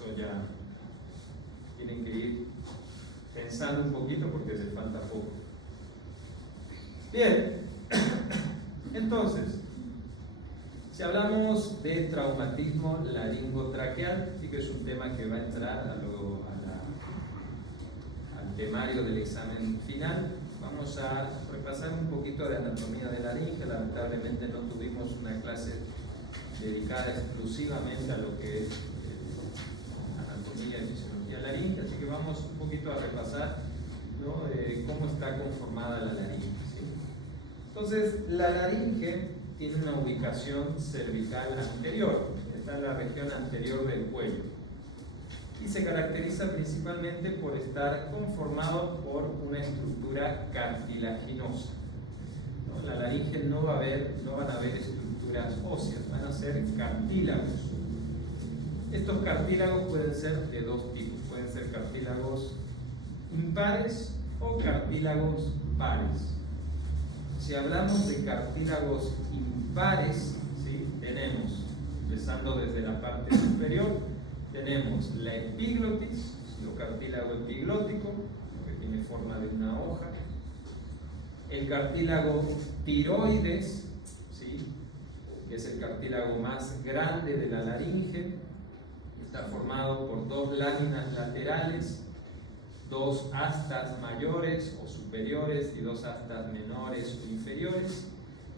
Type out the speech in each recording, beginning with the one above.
Eso ya tienen que ir pensando un poquito porque les falta poco. Bien, entonces, si hablamos de traumatismo laringotraqueal, sí que es un tema que va a entrar al temario del examen final. Vamos a repasar un poquito de anatomía de laringe. Lamentablemente no tuvimos una clase dedicada exclusivamente a lo que es anatomía y fisiología laringe, así que vamos un poquito a repasar, ¿no?, cómo está conformada la laringe, ¿sí? Entonces, la laringe tiene una ubicación cervical anterior, está en la región anterior del cuello, y se caracteriza principalmente por estar conformado por una estructura cartilaginosa, ¿no? La laringe no van a haber estructuras óseas, van a ser cartílagos. Estos cartílagos pueden ser de dos tipos, pueden ser cartílagos impares o cartílagos pares. Si hablamos de cartílagos impares, ¿sí?, tenemos, empezando desde la parte superior, tenemos la epiglotis, el cartílago epiglótico, que tiene forma de una hoja, el cartílago tiroides, ¿sí?, que es el cartílago más grande de la laringe, está formado por dos láminas laterales, dos astas mayores o superiores y dos astas menores o inferiores,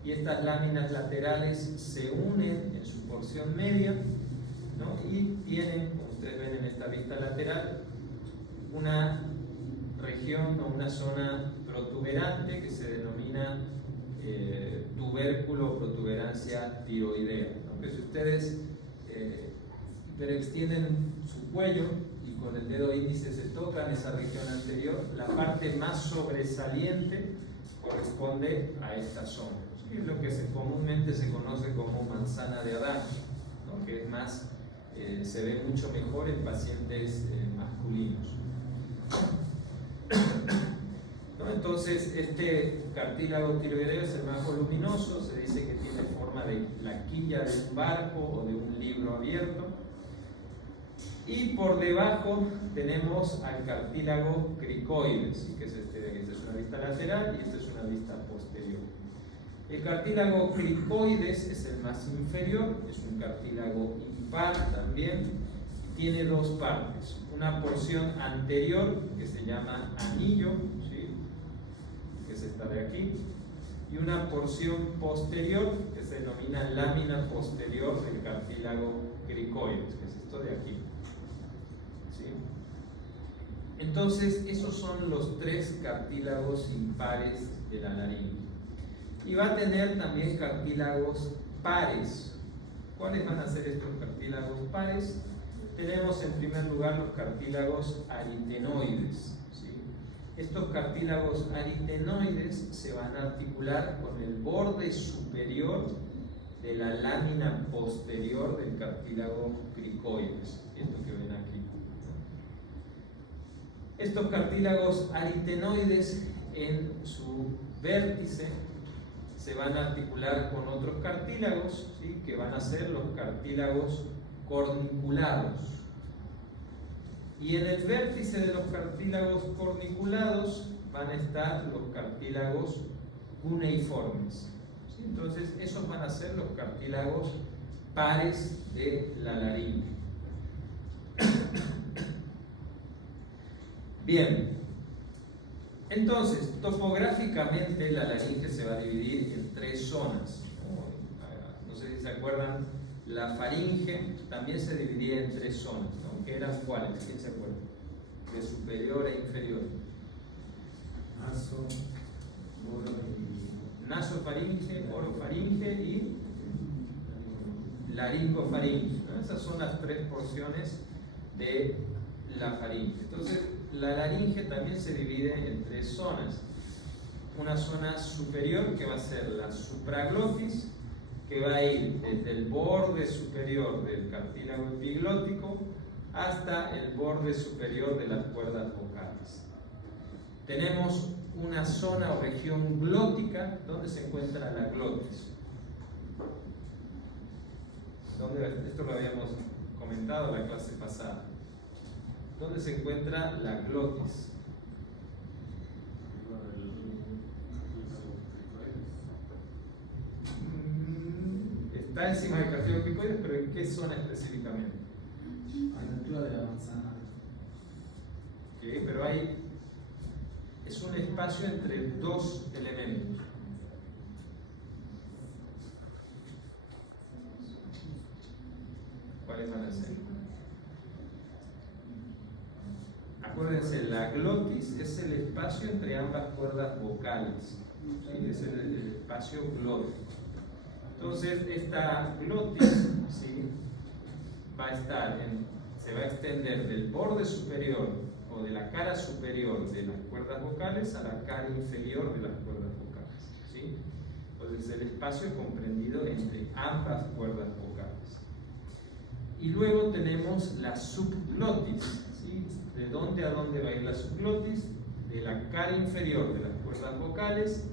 y estas láminas laterales se unen en su porción media, ¿no?, y tienen, como ustedes ven en esta vista lateral, una región o una zona protuberante que se denomina tubérculo o protuberancia tiroidea, ¿no? Que si ustedes extienden su cuello y con el dedo índice se tocan esa región anterior, la parte más sobresaliente corresponde a esta zona, ¿sí? Es lo que comúnmente se conoce como manzana de Adán, ¿no?, que es más, se ve mucho mejor en pacientes masculinos, ¿no? Entonces, este cartílago tiroideo es el más voluminoso, se dice que tiene forma de la quilla de un barco o de un libro abierto. Y por debajo tenemos al cartílago cricoides, que es esta es una vista lateral y esta es una vista posterior. El cartílago cricoides es el más inferior, es un cartílago impar también, tiene dos partes, una porción anterior que se llama anillo, ¿sí?, que es esta de aquí, y una porción posterior que se denomina lámina posterior del cartílago cricoides, que es esto de aquí. ¿Sí? Entonces, esos son los tres cartílagos impares de la laringe. Y va a tener también cartílagos pares. ¿Cuáles van a ser estos cartílagos pares? Tenemos en primer lugar los cartílagos aritenoides, ¿sí? Estos cartílagos aritenoides se van a articular con el borde superior de la lámina posterior del cartílago cricoides, esto que ven aquí. Estos cartílagos aritenoides en su vértice se van a articular con otros cartílagos, ¿sí?, que van a ser los cartílagos corniculados. Y en el vértice de los cartílagos corniculados van a estar los cartílagos cuneiformes, ¿sí? Entonces, esos van a ser los cartílagos pares de la laringe. Bien, entonces, topográficamente la laringe se va a dividir en tres zonas. No sé si se acuerdan, la faringe también se dividía en tres zonas, ¿no? ¿Qué eran cuáles? ¿Quién se acuerda? De superior e inferior. Nasofaringe, orofaringe y laringofaringe, ¿no? Esas son las tres porciones de la faringe. Entonces, la laringe también se divide en tres zonas. Una zona superior que va a ser la supraglotis, que va a ir desde el borde superior del cartílago epiglótico hasta el borde superior de las cuerdas vocales. Tenemos una zona o región glótica donde se encuentra la glotis. Esto lo habíamos comentado la clase pasada. ¿Dónde se encuentra la glotis? Está encima del cartílago cricoides, pero ¿en qué zona específicamente? A la altura de la manzana. Okay, pero es un espacio entre dos elementos. ¿Cuáles van a ser? Acuérdense, la glotis es el espacio entre ambas cuerdas vocales. ¿Sí? Es el espacio glótico. Entonces, esta glotis, ¿sí?, se va a extender del borde superior o de la cara superior de las cuerdas vocales a la cara inferior de las cuerdas vocales. ¿Sí? Entonces, el espacio comprendido entre ambas cuerdas vocales. Y luego tenemos la subglotis. ¿Sí? ¿De dónde a dónde va a ir la subglotis? De la cara inferior de las cuerdas vocales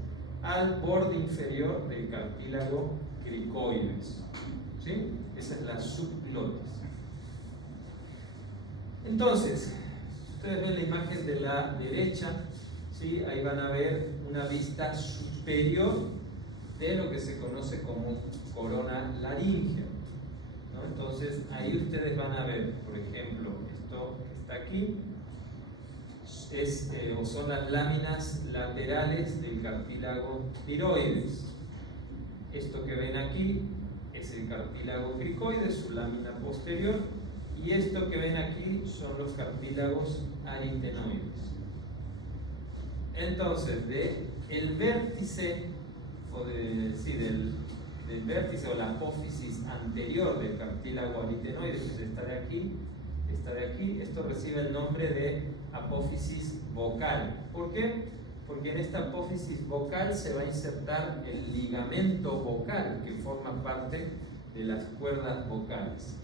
al borde inferior del cartílago cricoides. ¿Sí? Esa es la subglotis. Entonces, ustedes ven la imagen de la derecha, ¿sí? Ahí van a ver una vista superior de lo que se conoce como corona laríngea, ¿no? Entonces, ahí ustedes van a ver, por ejemplo, esto que está aquí, o son las láminas laterales del cartílago tiroides. Esto que ven aquí es el cartílago cricoides, su lámina posterior, y esto que ven aquí son los cartílagos aritenoides. Entonces, del vértice del vértice o la apófisis anterior del cartílago aritenoide, que es esta de aquí, esto recibe el nombre de apófisis vocal. ¿Por qué? Porque en esta apófisis vocal se va a insertar el ligamento vocal que forma parte de las cuerdas vocales,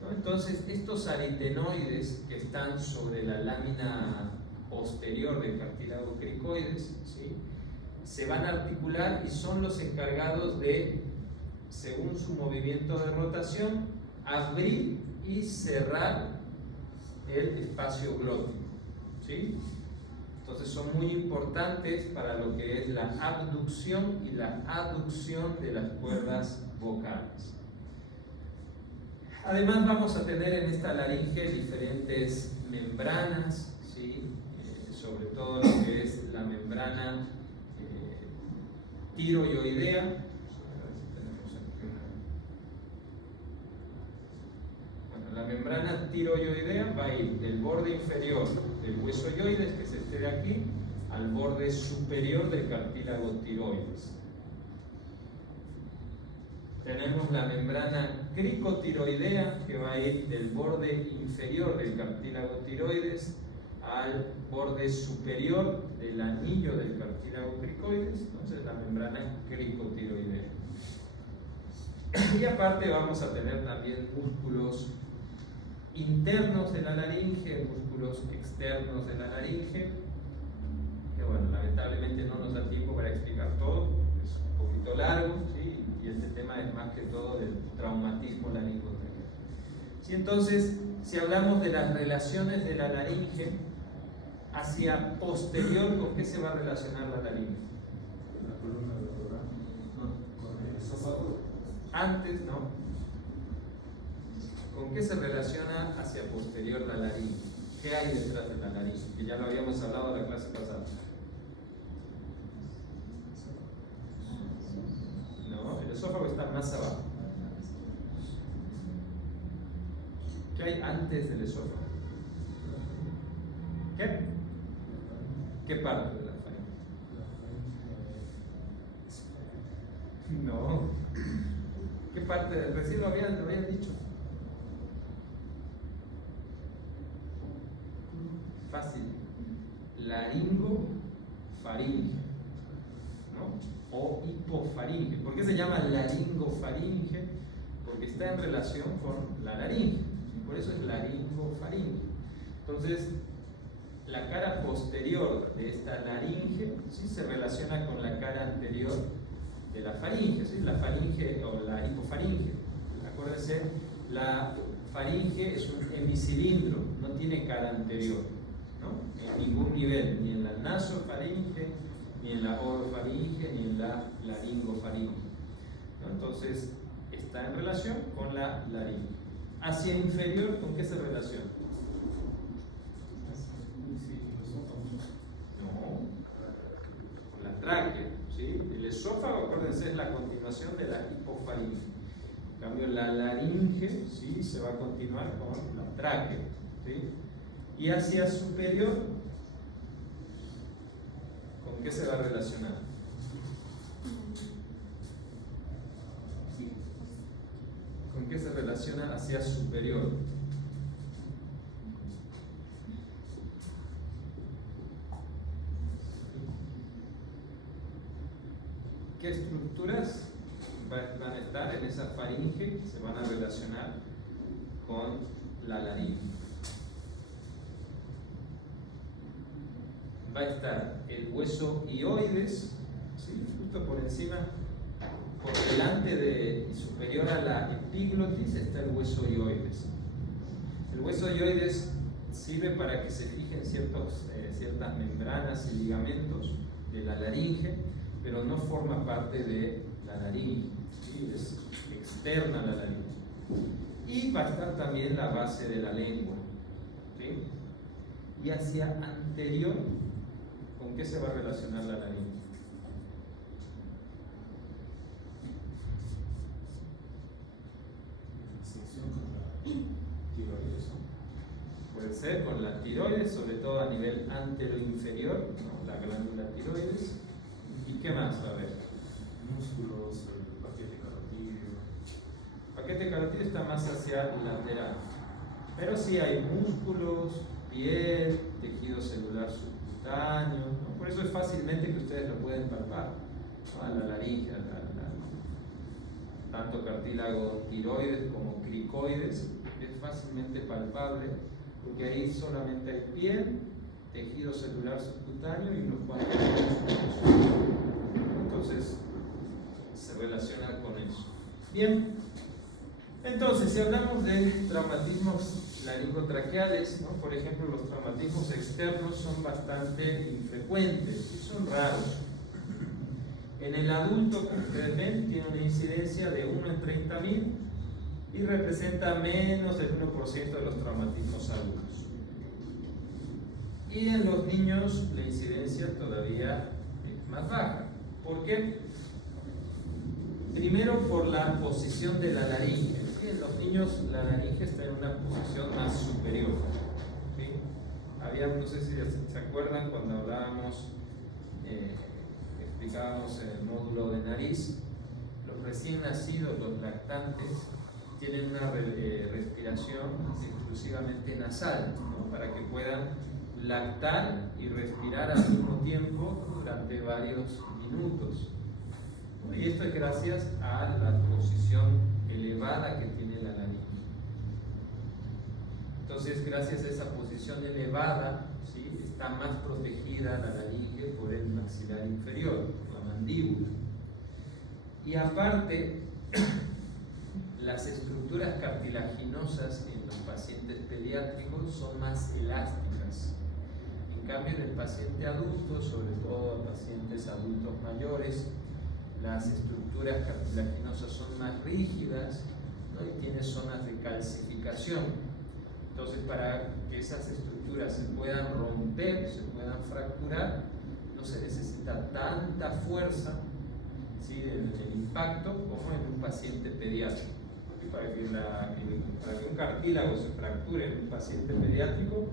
¿no? Entonces, estos aritenoides que están sobre la lámina posterior del cartílago cricoides, ¿sí?, se van a articular y son los encargados de, según su movimiento de rotación, abrir y cerrar el espacio glótico, ¿sí? Entonces son muy importantes para lo que es la abducción y la aducción de las cuerdas vocales. Además vamos a tener en esta laringe diferentes membranas, ¿sí? Sobre todo lo que es la membrana tiroidea. La membrana tiroidea va a ir del borde inferior del hueso yoides, que es este de aquí, al borde superior del cartílago tiroides. Tenemos la membrana cricotiroidea, que va a ir del borde inferior del cartílago tiroides al borde superior del anillo del cartílago cricoides, entonces la membrana cricotiroidea. Y aparte vamos a tener también músculos internos de la laringe, músculos externos de la laringe, que bueno, lamentablemente no nos da tiempo para explicar todo, es un poquito largo, ¿sí? Y este tema es más que todo del traumatismo laringotraqueal. ¿Sí? Entonces, si hablamos de las relaciones de la laringe hacia posterior, ¿con qué se va a relacionar la laringe? La columna vertebral. No, con el esófago. Antes, ¿no? ¿Con qué se relaciona hacia posterior la laringe? ¿Qué hay detrás de la laringe? Que ya lo habíamos hablado en la clase pasada. No, el esófago está más abajo. ¿Qué hay antes del esófago? ¿Qué? ¿Qué parte de la faringe? No. ¿Qué parte? Recién lo habían dicho. Fácil. Laringofaringe, ¿no? O hipofaringe. ¿Por qué se llama laringofaringe? Porque está en relación con la laringe. Por eso es laringofaringe. Entonces, la cara posterior de esta laringe, ¿sí?, se relaciona con la cara anterior de la faringe, ¿sí? La faringe o la hipofaringe. Acuérdense, la faringe es un hemicilindro, no tiene cara anterior, ¿no? En ningún nivel, ni en la nasofaringe, ni en la orofaringe, ni en la laringofaringe, ¿no? Entonces, está en relación con la laringe. Hacia el inferior, ¿con qué se relaciona? No, con la tráquea, ¿sí? El esófago, acuérdense, es la continuación de la hipofaringe. En cambio, la laringe, ¿sí?, se va a continuar con la tráquea, ¿sí? Y hacia superior, ¿con qué se va a relacionar? ¿Con qué se relaciona hacia superior? ¿Qué estructuras van a estar en esa faringe que se van a relacionar con la laringe? Va a estar el hueso hioides, ¿sí?, justo por encima, por delante de y superior a la epiglotis está el hueso hioides. El hueso hioides sirve para que se fijen ciertas membranas y ligamentos de la laringe, pero no forma parte de la laringe, ¿sí?, es externa a la laringe. Y va a estar también la base de la lengua, ¿sí? Y hacia anterior, ¿con qué se va a relacionar la laringe? Puede ser con la tiroides, sobre todo a nivel anteroinferior, ¿no?, la glándula tiroides. ¿Y qué más va a haber? Músculos, el paquete carotídeo. El paquete carotídeo está más hacia el lateral, pero sí hay músculos, piel, tejido celular subcutáneo, ¿no? Por eso es fácilmente que ustedes lo pueden palpar, ¿no?, a la laringe, tanto cartílago tiroides como cricoides, es fácilmente palpable, porque ahí solamente hay piel, tejido celular subcutáneo y unos cuantos músculos. Entonces, se relaciona con eso. Bien, entonces, si hablamos de traumatismos laringotraqueales, ¿no?, por ejemplo, los traumatismos externos son bastante infrecuentes y son raros. En el adulto, como ustedes ven, tiene una incidencia de 1 en 30.000 y representa menos del 1% de los traumatismos agudos. Y en los niños la incidencia todavía es más baja. ¿Por qué? Primero, por la posición de la laringe. ¿Sí? En los niños la laringe está en una posición más superior, ¿sí? No sé si se acuerdan cuando hablábamos, explicábamos en el módulo de nariz, los recién nacidos, los lactantes, tienen una respiración exclusivamente nasal, ¿no?, para que puedan lactar y respirar al mismo tiempo durante varios minutos. Y esto es gracias a la posición elevada que tiene la laringe. Entonces, gracias a esa posición elevada, ¿sí?, está más protegida la laringe por el maxilar inferior, la mandíbula. Y aparte, las estructuras cartilaginosas en los pacientes pediátricos son más elásticas. En cambio, en el paciente adulto, sobre todo en pacientes adultos mayores, las estructuras cartilaginosas son más rígidas, ¿no?, y tienen zonas de calcificación. Entonces, para que esas estructuras se puedan romper, se puedan fracturar, no se necesita tanta fuerza, ¿sí?, del impacto como en un paciente pediátrico. Y para que un cartílago se fracture en un paciente pediátrico,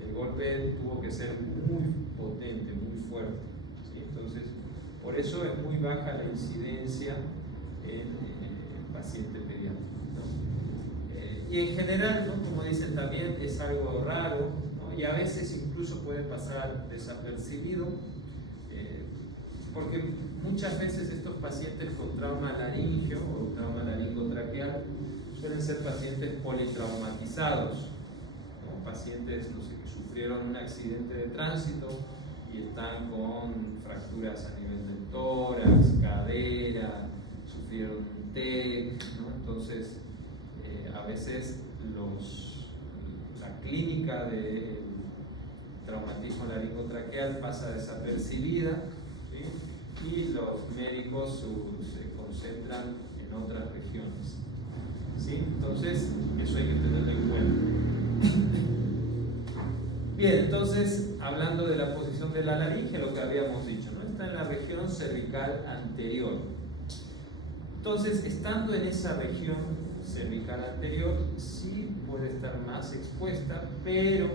el golpe tuvo que ser muy potente, muy fuerte, ¿sí? Entonces, por eso es muy baja la incidencia en el paciente pediátrico, ¿no? Y en general, ¿no?, como dicen también, es algo raro, ¿no?, y a veces incluso puede pasar desapercibido, porque muchas veces estos pacientes con trauma laríngeo o trauma laringotraqueal suelen ser pacientes politraumatizados, ¿no?, pacientes, no sé, que sufrieron un accidente de tránsito y están con fracturas a nivel del tórax, cadera, sufrieron un TEC, ¿no? Entonces, a veces la clínica de traumatismo laringotraqueal pasa desapercibida, ¿sí? Y los médicos se concentran en otras regiones, ¿sí? Entonces, eso hay que tenerlo en cuenta. Bien, entonces, hablando de la posición de la laringe, lo que habíamos dicho, ¿no? Está en la región cervical anterior. Entonces, estando en esa región cervical anterior, sí puede estar más expuesta, pero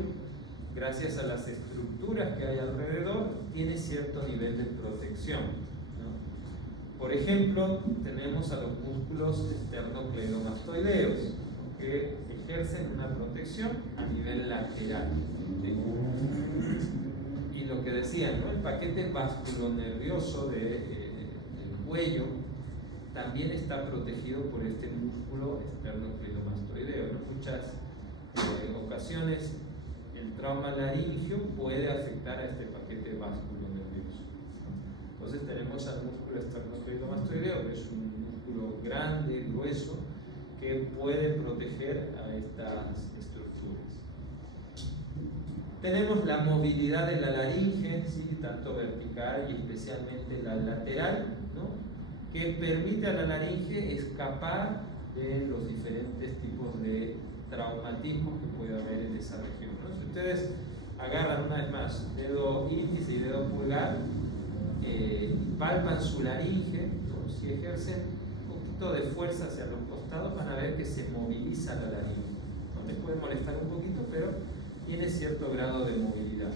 gracias a las estructuras que hay alrededor, tiene cierto nivel de protección, ¿no? Por ejemplo, tenemos a los músculos esternocleidomastoideos, ¿no? Que ejercen una protección a nivel lateral, ¿sí? Y lo que decían, ¿no? El paquete vasculonervioso del cuello también está protegido por este músculo esternocleidomastoideo. En muchas ocasiones el trauma laringio puede afectar a este paquete vasculonervioso. Entonces tenemos al músculo esternocleidomastoideo, que es un músculo grande, grueso, que puede proteger a estas estructuras. Tenemos la movilidad de la laringe, ¿sí? Tanto vertical y especialmente la lateral, ¿no? Que permite a la laringe escapar de los diferentes tipos de traumatismos que puede haber en esa región, ¿no? Si ustedes agarran una vez más dedo índice y dedo pulgar y palpan su laringe, ¿no? Si ejercen un poquito de fuerza hacia los costados, van a ver que se moviliza la laringe, ¿no? Les puede molestar un poquito, pero tiene cierto grado de movilidad.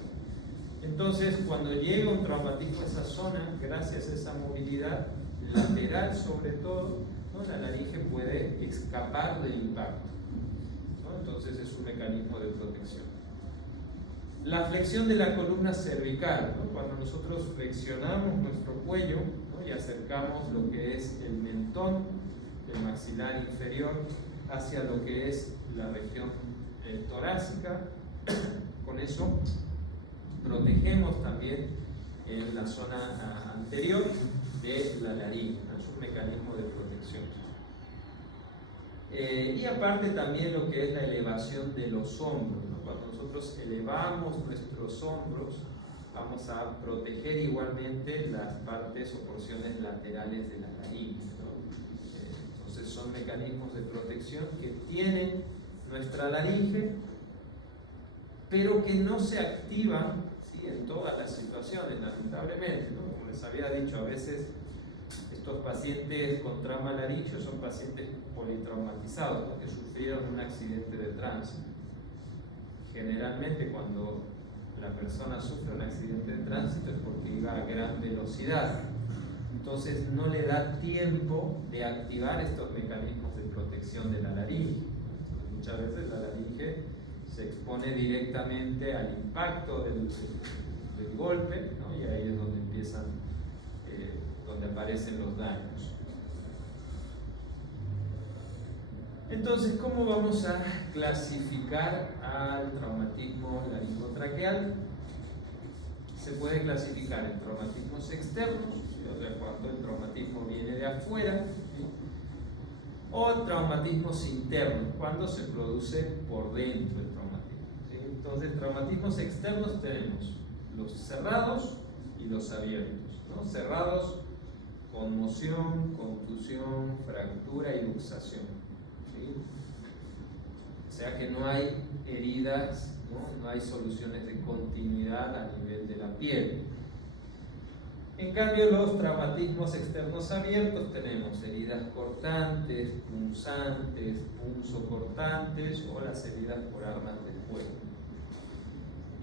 Entonces, cuando llega un traumatismo a esa zona, gracias a esa movilidad lateral sobre todo, ¿no? La laringe puede escapar del impacto, ¿no? Entonces es un mecanismo de protección. La flexión de la columna cervical, ¿no? Cuando nosotros flexionamos nuestro cuello, ¿no? Y acercamos lo que es el mentón del maxilar inferior hacia lo que es la región torácica, con eso protegemos también en la zona anterior de la laringe, ¿no? Es un mecanismo de protección. Y aparte también lo que es la elevación de los hombros, ¿no? Cuando nosotros elevamos nuestros hombros, vamos a proteger igualmente las partes o porciones laterales de la laringe, ¿no? Entonces son mecanismos de protección que tiene nuestra laringe, pero que no se activan, ¿sí? En todas las situaciones, lamentablemente, ¿no? Como les había dicho, a veces estos pacientes con trauma laringio son pacientes politraumatizados, ¿no? Que sufrieron un accidente de tránsito. Generalmente cuando la persona sufre un accidente de tránsito es porque iba a gran velocidad, entonces no le da tiempo de activar estos mecanismos de protección de la laringe. Muchas veces la laringe se expone directamente al impacto del golpe, ¿no? Y ahí es donde empiezan, donde aparecen los daños. Entonces, ¿cómo vamos a clasificar al traumatismo laringotraqueal? Se puede clasificar en traumatismos externos, ¿sí? O sea, cuando el traumatismo viene de afuera, ¿sí? O traumatismos internos, cuando se produce por dentro el traumatismo, ¿sí? Entonces, traumatismos externos tenemos los cerrados y los abiertos, ¿no? Cerrados, conmoción, contusión, fractura y luxación, ¿sí? O sea que no hay heridas, ¿no? No hay soluciones de continuidad a nivel de la piel. En cambio, los traumatismos externos abiertos tenemos heridas cortantes, punzantes, punzocortantes o las heridas por armas de fuego.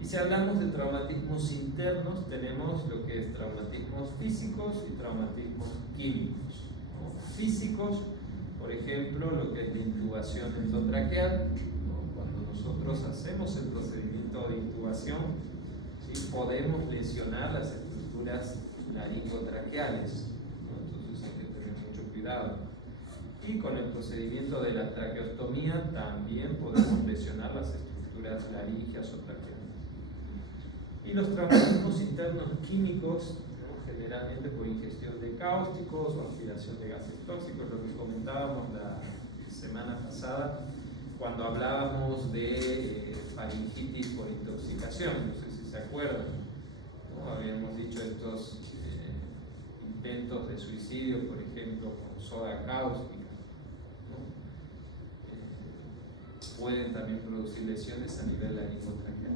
Y si hablamos de traumatismos internos, tenemos lo que es traumatismos físicos y traumatismos químicos, ¿no? Físicos, por ejemplo, lo que es la intubación endotraqueal, ¿no? Cuando nosotros hacemos el procedimiento de intubación, ¿sí? Podemos lesionar las estructuras laringotraqueales, ¿no? Entonces hay que tener mucho cuidado. Y con el procedimiento de la traqueostomía también podemos lesionar las estructuras laringeas o traqueales. Y los traumatismos internos químicos, ¿no? Generalmente por ingestión de cáusticos o aspiración de gases tóxicos, lo que comentábamos la semana pasada, cuando hablábamos de faringitis por intoxicación, no sé si se acuerdan, ¿no? Habíamos dicho estos intentos de suicidio, por ejemplo, con soda cáustica, ¿no? Pueden también producir lesiones a nivel laringotraqueal.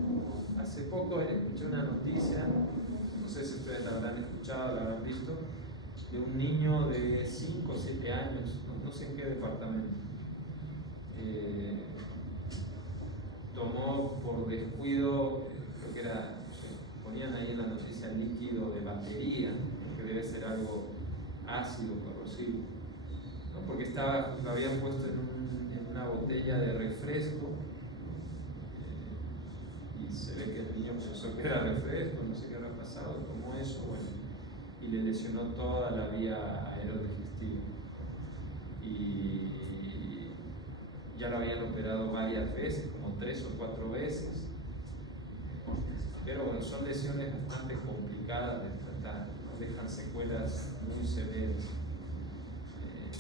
Hace poco escuché una noticia, no sé si ustedes la habrán escuchado, la habrán visto, de un niño de 5 o 7 años, no sé en qué departamento, tomó por descuido, creo que era, no sé, ponían ahí en la noticia líquido de batería, que debe ser algo ácido, corrosivo, ¿no? Porque lo habían puesto en una botella de refresco, y se ve que el niño pensó que era refresco, no sé qué habrá pasado, tomó eso, bueno, y le lesionó toda la vía aerodigestiva. Y ya lo habían operado varias veces, como 3 o 4 veces. Pero bueno, son lesiones bastante complicadas de tratar, ¿no? Dejan secuelas muy severas.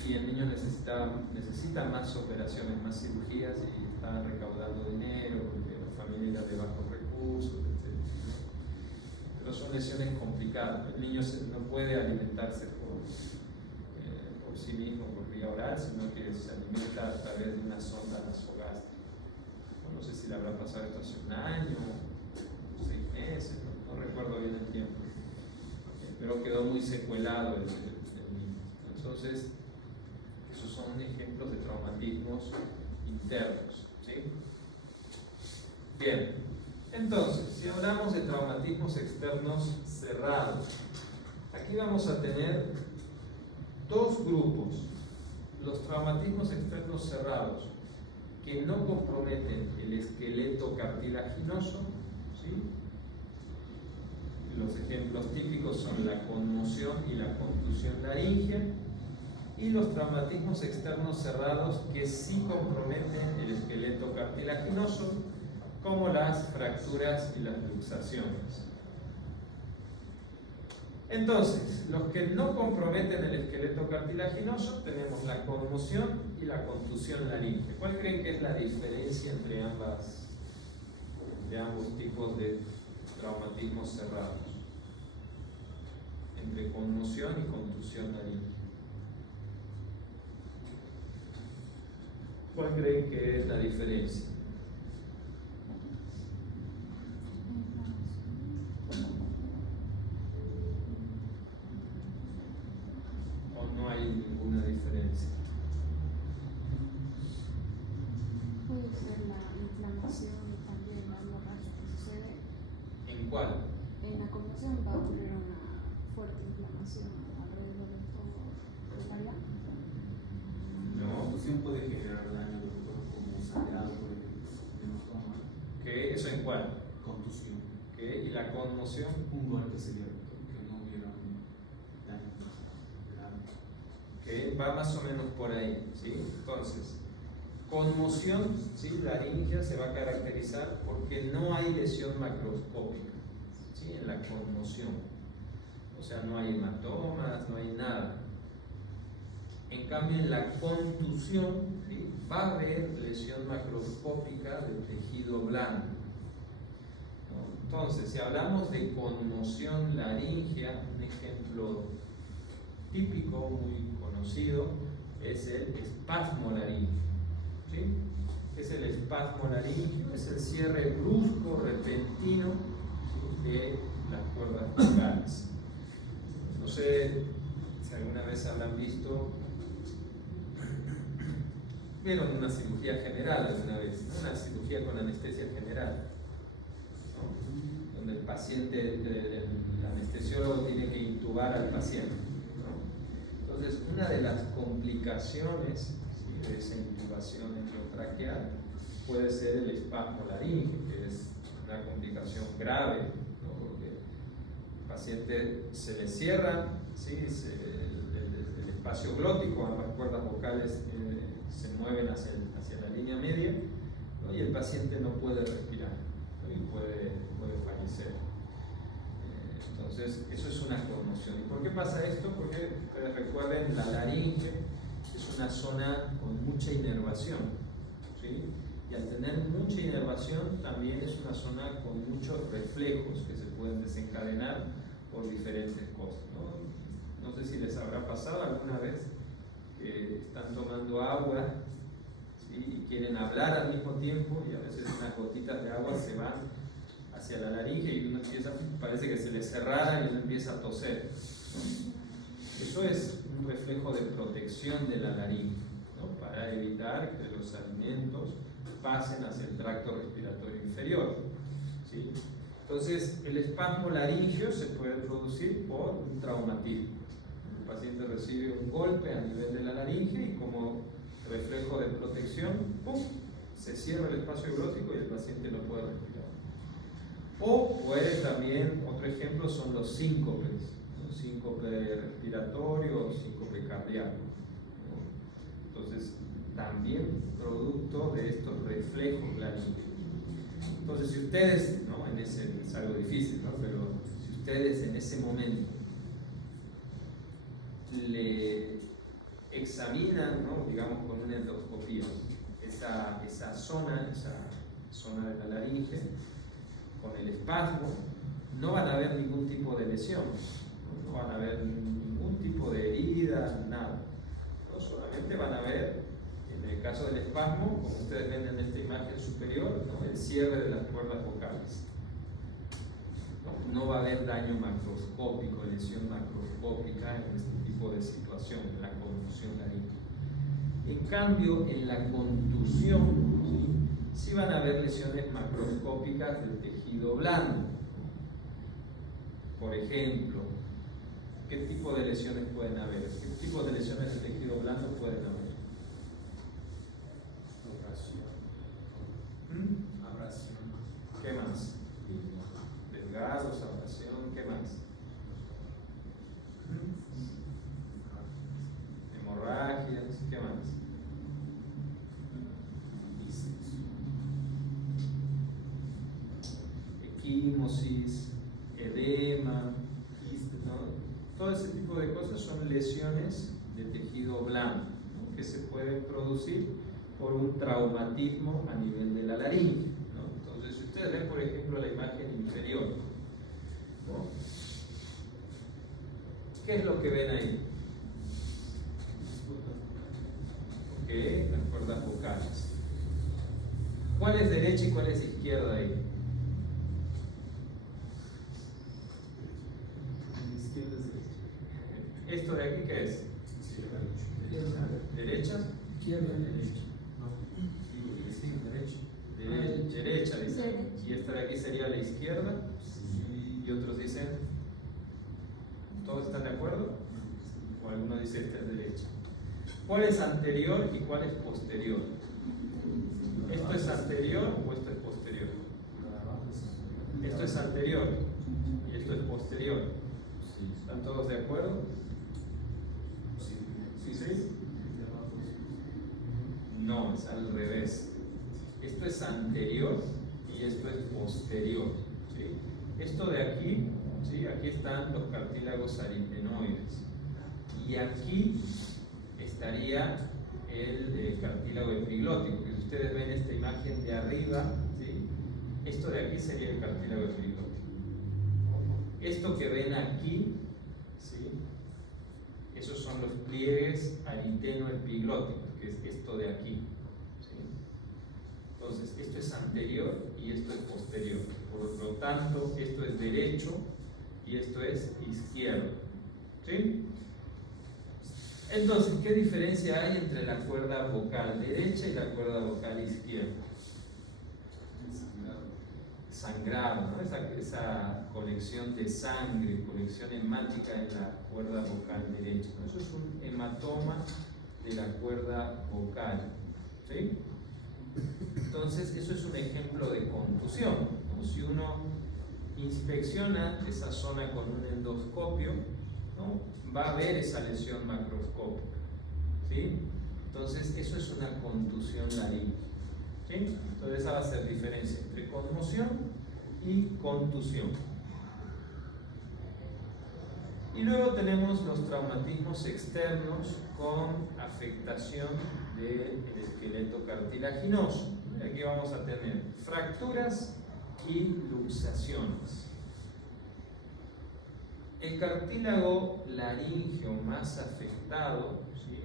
Y el niño necesita más operaciones, más cirugías, y está recaudando dinero porque la familia era de bajos recursos, etc. Pero son lesiones complicadas. El niño no puede alimentarse por sí mismo por vía oral, sino que se alimenta a través de una sonda nasogástrica. No sé si le habrá pasado esto hace 1 año, 6 meses, no recuerdo bien el tiempo, pero quedó muy secuelado el niño. Entonces, esos son ejemplos de traumatismos internos, ¿sí? Bien, entonces, si hablamos de traumatismos externos cerrados, aquí vamos a tener 2 grupos: los traumatismos externos cerrados, que no comprometen el esqueleto cartilaginoso, ¿sí? Los ejemplos típicos son la conmoción y la contusión laríngea, y los traumatismos externos cerrados que sí comprometen el esqueleto cartilaginoso, como las fracturas y las luxaciones. Entonces, los que no comprometen el esqueleto cartilaginoso, tenemos la conmoción y la contusión laríngea. ¿Cuál creen que es la diferencia entre ambos tipos de traumatismos cerrados? Entre conmoción y contusión laríngea. ¿Cuál creen que es la diferencia? No hay ninguna diferencia. Puede ser la inflamación y también la hemorragia que sucede. ¿En cuál? En la conmoción va a ocurrir una fuerte inflamación alrededor de todo el área. La contusión puede generar daño del cuerpo, como sangrado, por ejemplo, en los estómago. ¿Qué? ¿Eso en cuál? Contusión. ¿Qué? ¿Y la conmoción? Un golpe sería que no hubiera un daño grave. Que va más o menos por ahí, ¿sí? Entonces, conmoción, ¿sí? Laringia se va a caracterizar porque no hay lesión macroscópica, ¿sí? En la conmoción, o sea, no hay hematomas, no hay nada. En cambio, en la contusión, ¿sí? Va a haber lesión macroscópica del tejido blando, ¿no? Entonces, si hablamos de conmoción laringea, un ejemplo típico, muy conocido, es el espasmo laríngeo, ¿sí? Es el espasmo laríngeo, es el cierre brusco, repentino, ¿sí? De las cuerdas vocales. No sé si alguna vez habrán visto, vieron una cirugía general alguna vez, ¿no? Una cirugía con anestesia general, ¿no? Donde el paciente, el anestesiólogo tiene que intubar al paciente, ¿no? Entonces, una de las complicaciones, ¿sí? De esa intubación endotraqueal puede ser el espasmo laríngeo, que es una complicación grave, ¿no? Porque el paciente se le cierra, ¿sí? El espacio glótico, ambas cuerdas vocales se mueven hacia la línea media, ¿no? Y el paciente no puede respirar, ¿no? Y puede fallecer. Entonces, eso es una conmoción. ¿Y por qué pasa esto? Porque, recuerden, la laringe es una zona con mucha inervación, ¿sí? Y al tener mucha inervación también es una zona con muchos reflejos que se pueden desencadenar por diferentes cosas, ¿no? No sé si les habrá pasado alguna vez que están tomando agua, ¿sí? Y quieren hablar al mismo tiempo y a veces unas gotitas de agua se van hacia la laringe y uno empieza, parece que se le cerrara y uno empieza a toser, ¿no? Eso es un reflejo de protección de la laringe, ¿no? Para evitar que los alimentos pasen hacia el tracto respiratorio inferior, ¿sí? Entonces, el espasmo laríngeo se puede producir por un traumatismo. El paciente recibe un golpe a nivel de la laringe y como reflejo de protección, ¡pum!, se cierra el espacio glótico y el paciente no puede respirar. O puede también, otro ejemplo son los síncopes, ¿no? Síncope respiratorio o síncope cardíaco, ¿no? Entonces, también producto de estos reflejos laringeos. Entonces, si ustedes, ¿no? Es algo difícil, ¿no? Pero si ustedes en ese momento le examinan, ¿no? Digamos con una endoscopía, esa zona de la laringe, con el espasmo, no van a ver ningún tipo de lesión, no van a ver ningún tipo de herida, nada. No, solamente van a ver, en el caso del espasmo, como ustedes ven en esta imagen superior, ¿no? El cierre de las cuerdas vocales. No va a haber daño macroscópico, lesión macroscópica en este tipo de situación, en la contusión laríngea. En cambio, en la contusión, sí van a haber lesiones macroscópicas del tejido blando. Por ejemplo, ¿qué tipo de lesiones pueden haber? ¿Qué tipo de lesiones del tejido blando pueden haber? Abrasión. ¿Qué más? Desgarros, abrasión, ¿qué más? Hemorragias, ¿qué más? Equimosis, edema, ¿no? Todo ese tipo de cosas son lesiones de tejido blando, ¿no? Que se pueden producir por un traumatismo a nivel de la laringe, ¿no? Entonces, si ustedes ven, por ejemplo, la imagen inferior, ¿no? ¿Qué es lo que ven ahí? Ok, las cuerdas vocales. ¿Cuál es derecha y cuál es izquierda ahí? ¿Esto de aquí qué es? ¿Derecha? Izquierda, derecha. Derecha, dicen. ¿Y esta de aquí sería la izquierda? Y otros dicen, ¿todos están de acuerdo? O alguno dice esta es derecha. ¿Cuál es anterior y cuál es posterior? ¿Esto es anterior o esto es posterior? Esto es anterior y esto es posterior. ¿Están todos de acuerdo? ¿Sí? No, es al revés. Esto es anterior y esto es posterior, ¿sí? Esto de aquí, ¿sí? Aquí están los cartílagos aritenoides y aquí estaría el cartílago epiglótico, que si ustedes ven esta imagen de arriba, ¿sí? Esto de aquí sería el cartílago epiglótico. Esto que ven aquí, ¿sí? Esos son los pliegues aritenoepiglóticos, que es esto de aquí, ¿sí? Entonces, esto es anterior y esto es posterior. Por lo tanto, esto es derecho y esto es izquierdo, ¿sí? Entonces, ¿qué diferencia hay entre la cuerda vocal derecha y la cuerda vocal izquierda? Sangrado, ¿no? Esa colección de sangre, colección hemática en la cuerda vocal derecha, ¿no? Eso es un hematoma de la cuerda vocal, ¿sí? Entonces, eso es un ejemplo de contusión, ¿no? Si uno inspecciona esa zona con un endoscopio, ¿no? Va a ver esa lesión macroscópica, ¿sí? Entonces, eso es una contusión laríngea, ¿sí? Entonces, esa va a ser diferencia entre conmoción y contusión. Y luego tenemos los traumatismos externos con afectación del esqueleto cartilaginoso. Y aquí vamos a tener fracturas y luxaciones. El cartílago laríngeo más afectado, ¿sí?,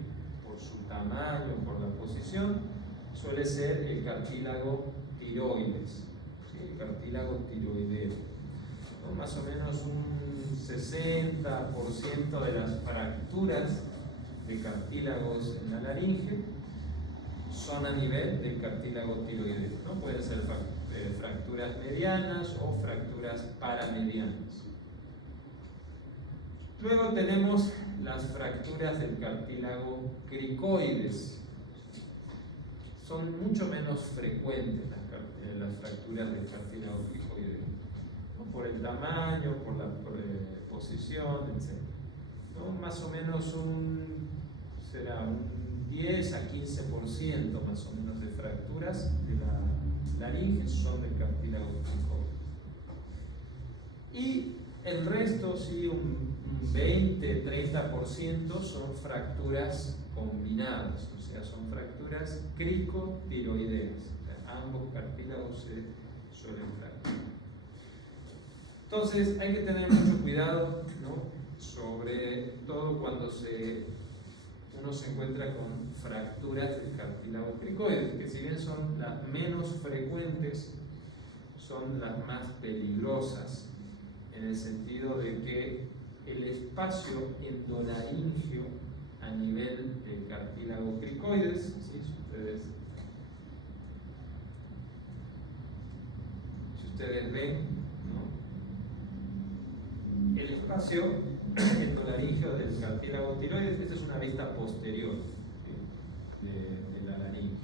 por su tamaño, por la posición, suele ser el cartílago tiroides, ¿sí?, el cartílago tiroideo, ¿no? Más o menos un 60% de las fracturas de cartílagos en la laringe son a nivel del cartílago tiroideo, ¿no? Pueden ser fracturas medianas o fracturas paramedianas. Luego tenemos las fracturas del cartílago cricoides. Son mucho menos frecuentes las fracturas del cartílago cricoideo, ¿no? Por el tamaño, por la posición, etc. ¿No? Más o menos será un 10 a 15% más o menos de fracturas de la laringe son del cartílago cricoide. Y el resto, sí, un 20-30% son fracturas combinadas, o sea, son fracturas cricotiroideas. O sea, ambos cartílagos se suelen fracturar. Entonces, hay que tener mucho cuidado, ¿no?, sobre todo cuando uno se encuentra con fracturas del cartílago cricoide, que si bien son las menos frecuentes, son las más peligrosas, en el sentido de que el espacio endolaringio a nivel del cartílago cricoides, ¿sí?, si ustedes ven, ¿no?, el espacio endolaringio del cartílago tiroides, esta es una vista posterior, ¿sí?, de la laringe.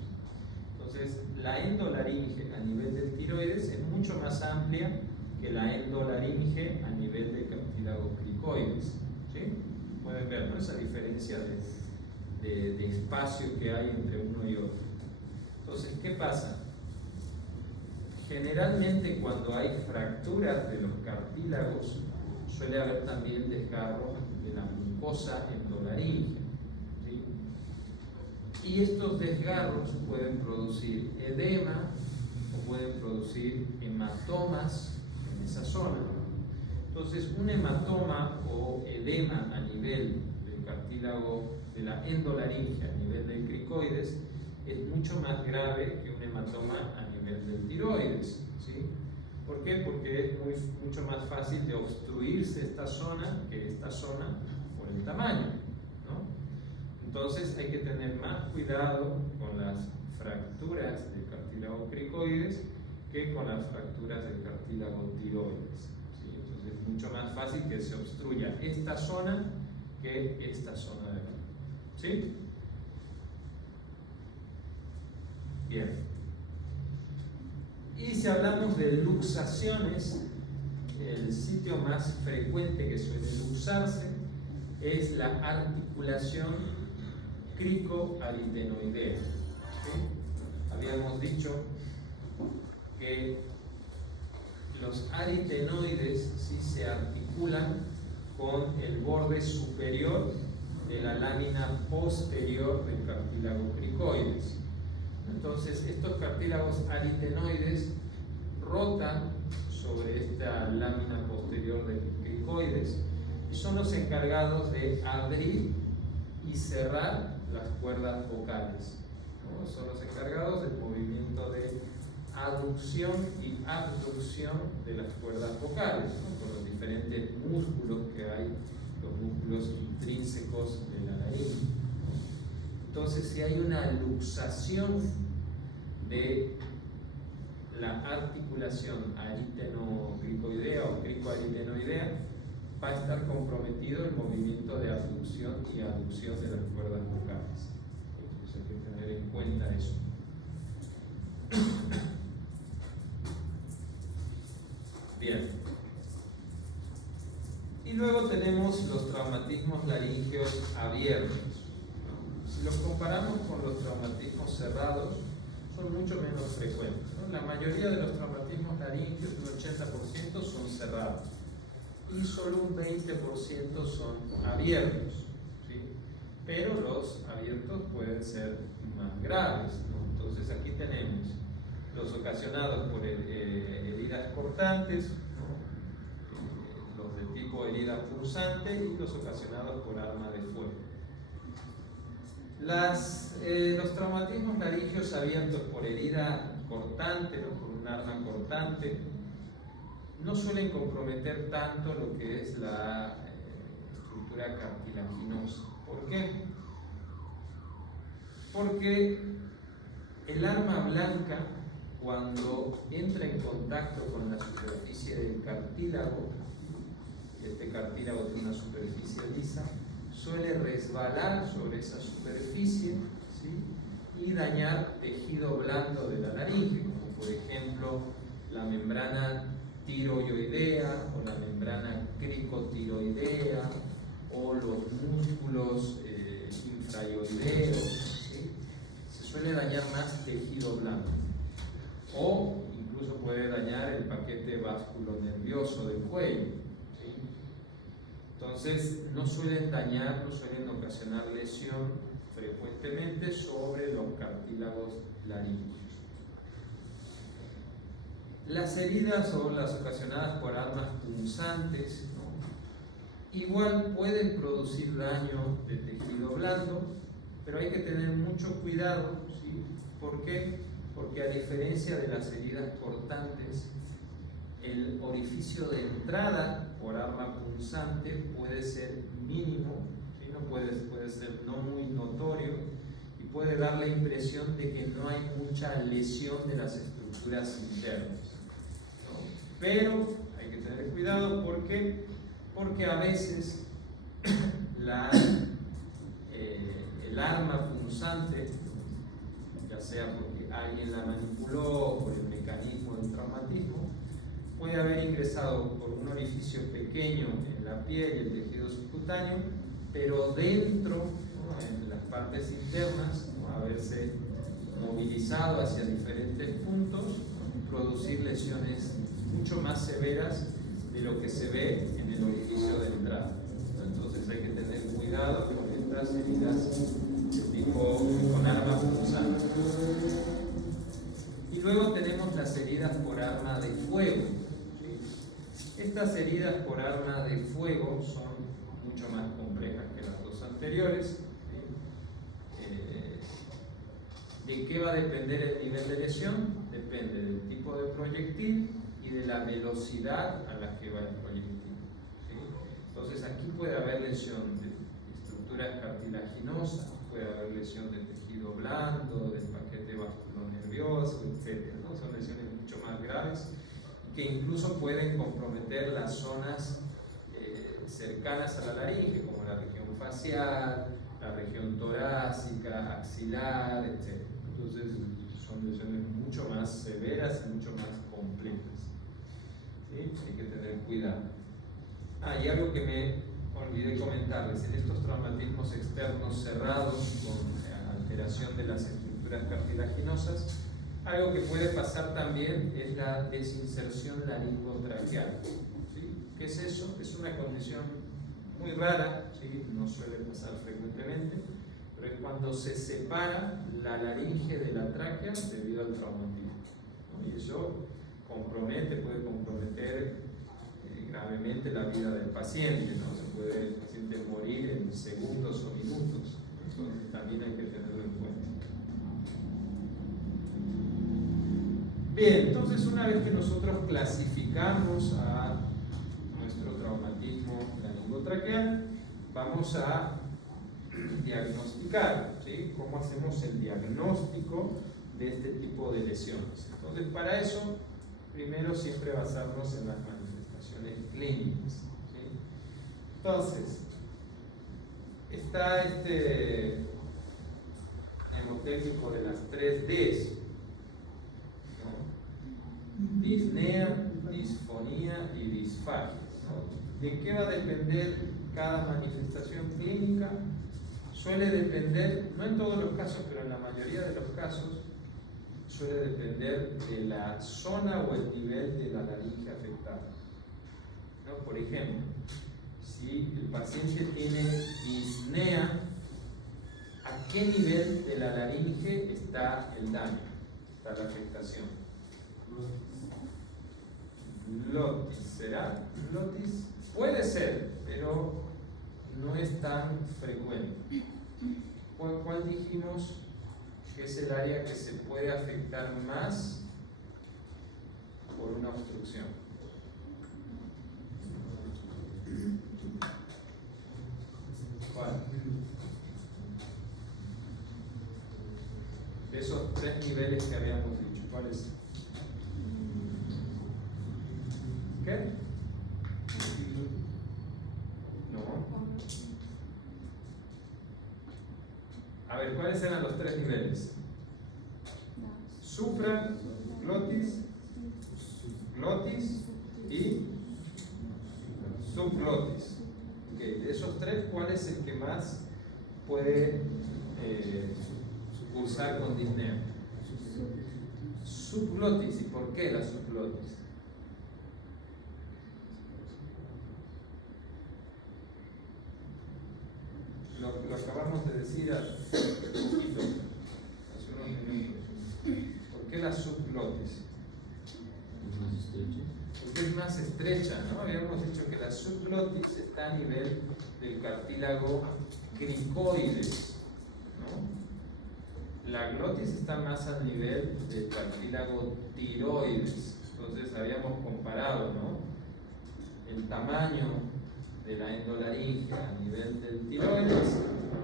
Entonces, la endolaringe a nivel del tiroides es mucho más amplia que la endolaringe a nivel del cartílago cricoides, ¿sí? Pueden ver, ¿no?, esa diferencia de espacio que hay entre uno y otro. Entonces, ¿qué pasa? Generalmente cuando hay fracturas de los cartílagos suele haber también desgarro de la mucosa endolaringe, ¿sí? Y estos desgarros pueden producir edema o pueden producir hematomas en esa zona. Entonces, un hematoma o edema a nivel del cartílago de la endolaringe, a nivel del cricoides, es mucho más grave que un hematoma a nivel del tiroides, ¿sí? ¿Por qué? Porque es mucho más fácil de obstruirse esta zona que esta zona por el tamaño, ¿no? Entonces hay que tener más cuidado con las fracturas del cartílago cricoides que con las fracturas del cartílago tiroides, ¿sí? Entonces es mucho más fácil que se obstruya esta zona que esta zona de aquí, ¿sí? Bien. Y si hablamos de luxaciones, el sitio más frecuente que suele luxarse es la articulación cricoaritenoidea, ¿sí? Habíamos dicho que los aritenoides, ¿sí?, se articulan con el borde superior de la lámina posterior del cartílago cricoides. Entonces, estos cartílagos aritenoides rotan sobre esta lámina posterior del cricoides y son los encargados de abrir y cerrar las cuerdas vocales, ¿no? Son los encargados del movimiento de aducción y abducción de las cuerdas vocales, ¿no?, con los diferentes músculos que hay, los músculos intrínsecos de la nariz. Entonces, si hay una luxación de la articulación aritenocricoidea o cricoaritenoidea, va a estar comprometido el movimiento de abducción y aducción de las cuerdas vocales. Entonces hay que tener en cuenta eso. Bien. Y luego tenemos los traumatismos laringeos abiertos. Si los comparamos con los traumatismos cerrados, son mucho menos frecuentes, ¿no? La mayoría de los traumatismos laringeos, un 80%, son cerrados y solo un 20% son abiertos, ¿sí? Pero los abiertos pueden ser más graves, ¿no? Entonces aquí tenemos los ocasionados por heridas cortantes, ¿no? Los de tipo herida punzante y los ocasionados por arma de fuego. Los traumatismos laringeos abiertos por herida cortante, ¿no? Por un arma cortante, no suelen comprometer tanto lo que es la estructura cartilaginosa. ¿Por qué? Porque el arma blanca, cuando entra en contacto con la superficie del cartílago, este cartílago tiene una superficie lisa, suele resbalar sobre esa superficie, ¿sí? Y dañar tejido blando de la laringe, como por ejemplo la membrana tiroidea o la membrana cricotiroidea o los músculos infraioideos, ¿sí? Se suele dañar más tejido blando o incluso puede dañar el paquete vasculonervioso del cuello, ¿sí? Entonces no suelen dañar, no suelen ocasionar lesión frecuentemente sobre los cartílagos laringeos. Las heridas o las ocasionadas por armas punzantes, ¿no? Igual pueden producir daño de tejido blando, pero hay que tener mucho cuidado, ¿sí? ¿Por qué? Porque a diferencia de las heridas cortantes, el orificio de entrada por arma punzante puede ser mínimo, ¿sí? No puede ser no muy notorio y puede dar la impresión de que no hay mucha lesión de las estructuras internas, ¿no? Pero hay que tener cuidado porque a veces el arma punzante, ya sea porque alguien la manipuló o por el mecanismo del traumatismo, puede haber ingresado por un orificio pequeño en la piel y el tejido subcutáneo, pero dentro, ¿no? En las partes internas, ¿no? Haberse movilizado hacia diferentes puntos, ¿no? Producir lesiones mucho más severas de lo que se ve en el orificio de entrada. Entonces hay que tener cuidado con estas heridas de tipo con arma punzante. Y luego tenemos las heridas por arma de fuego, ¿sí? Estas heridas por arma de fuego son mucho más complejas que las dos anteriores, ¿sí? ¿De qué va a depender el nivel de lesión? Depende del tipo de proyectil y de la velocidad a la que va el proyectil, ¿sí? Entonces aquí puede haber lesión de estructuras cartilaginosas, puede haber lesión de tejido blando, del paquete vasculonervioso, etc., ¿no? Son lesiones mucho más graves que incluso pueden comprometer las zonas cercanas a la laringe, como la región facial, la región torácica, axilar, etc. Entonces son lesiones mucho más severas y mucho más complejas, ¿sí? Hay que tener cuidado. Y algo que me olvidé comentarles: en estos traumatismos externos cerrados con alteración de las estructuras cartilaginosas, algo que puede pasar también es la desinserción laringotraqueal, ¿sí? ¿Qué es eso? Es una condición muy rara, ¿sí? No suele pasar frecuentemente, pero es cuando se separa la laringe de la tráquea debido al traumatismo, ¿no? Y eso puede comprometer gravemente la vida del paciente, ¿no? El paciente morir en segundos o minutos, entonces también hay que tenerlo en cuenta. Bien, entonces una vez que nosotros clasificamos a nuestro traumatismo laringotraqueal, vamos a diagnosticar, ¿sí? ¿Cómo hacemos el diagnóstico de este tipo de lesiones? Entonces, para eso, primero siempre basarnos en las manifestaciones clínicas, ¿sí? Entonces, está este mnemotécnico de las 3 Ds, ¿no? Disnea, disfonía y disfagia, ¿no? ¿De qué va a depender cada manifestación clínica? Suele depender, no en todos los casos, pero en la mayoría de los casos, suele depender de la zona o el nivel de la laringe afectada, ¿no? Por ejemplo, si el paciente tiene disnea, ¿A qué nivel de la laringe está el daño? Está la afectación. Glotis, ¿será? Glotis puede ser, pero no es tan frecuente. ¿Cuál dijimos que es el área que se puede afectar más por una obstrucción? ¿Cuál? De esos 3 niveles que habíamos dicho, ¿cuál es? ¿Qué? No. A ver, ¿cuáles eran los 3 niveles? Supra, glotis, glotis y subglotis. Okay. De esos 3, ¿cuál es el que más puede cursar con disnea? Subglotis. ¿Y por qué la subglotis? Lo acabamos de decir hace poquito, hace unos minutos. ¿Por qué la subglotis? Porque es más estrecha, ¿no? Habíamos dicho que la subglotis está a nivel del cartílago cricoides, ¿no? La glotis está más al nivel del cartílago tiroides. Entonces habíamos comparado, ¿no? El tamaño de la endolaringe a nivel del tiroides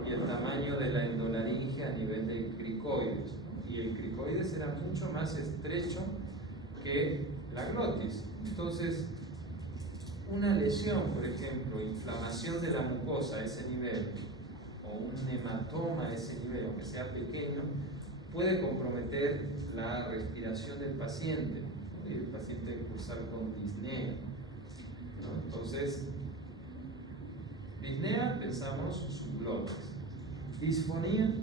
y el tamaño de la endolaringe a nivel del cricoides, ¿no? Y el cricoides era mucho más estrecho que la glotis. Entonces, una lesión, por ejemplo, inflamación de la mucosa a ese nivel, o un hematoma a ese nivel, aunque sea pequeño, puede comprometer la respiración del paciente, ¿no? Y el paciente debe cursar con disnea, ¿no? Entonces, disnea, pensamos subglotis. Disfonía.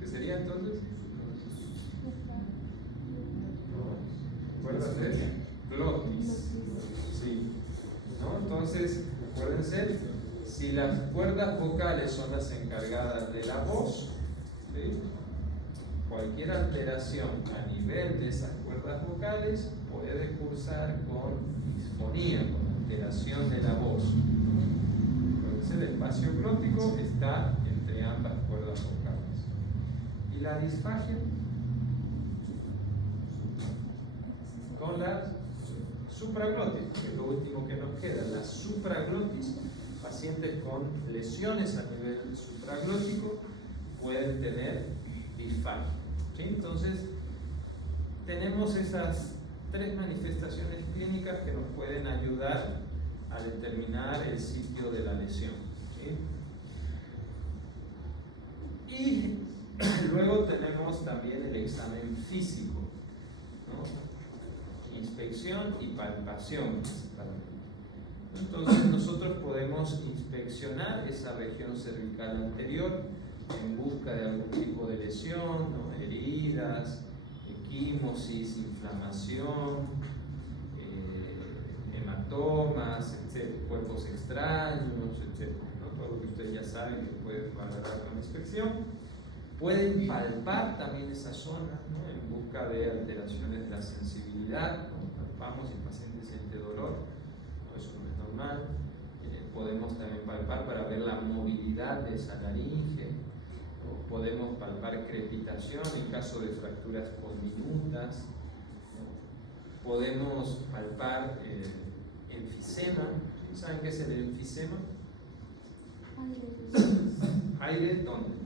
¿Qué sería entonces? ¿Cuerdas de glotis? Sí. ¿No? Entonces, acuérdense, si las cuerdas vocales son las encargadas de la voz, ¿sí? Cualquier alteración a nivel de esas cuerdas vocales puede cursar con disfonía, con alteración de la voz. Entonces el espacio glótico está entre ambas cuerdas vocales. ¿Y la disfagia? Con la supraglotis, que es lo último que nos queda. La supraglotis, pacientes con lesiones a nivel supraglótico pueden tener disfagia. ¿Sí? Entonces, tenemos esas 3 manifestaciones clínicas que nos pueden ayudar a determinar el sitio de la lesión. ¿Sí? Y luego tenemos también el examen físico, ¿no? Inspección y palpación principalmente. Entonces, nosotros podemos inspeccionar esa región cervical anterior en busca de algún tipo de lesión, ¿no? Heridas, equimosis, inflamación, hematomas, etc., cuerpos extraños, etc., ¿no? Todo lo que ustedes ya saben que pueden valorar con inspección. Pueden palpar también esa zona, ¿no? En busca de alteraciones de la sensibilidad, ¿no? Palpamos y el paciente siente dolor, ¿no? Eso no es normal. Podemos también palpar para ver la movilidad de esa laringe. Podemos palpar crepitación en caso de fracturas conminutas. Podemos palpar enfisema. ¿Saben qué es el enfisema? ¿Aire dónde?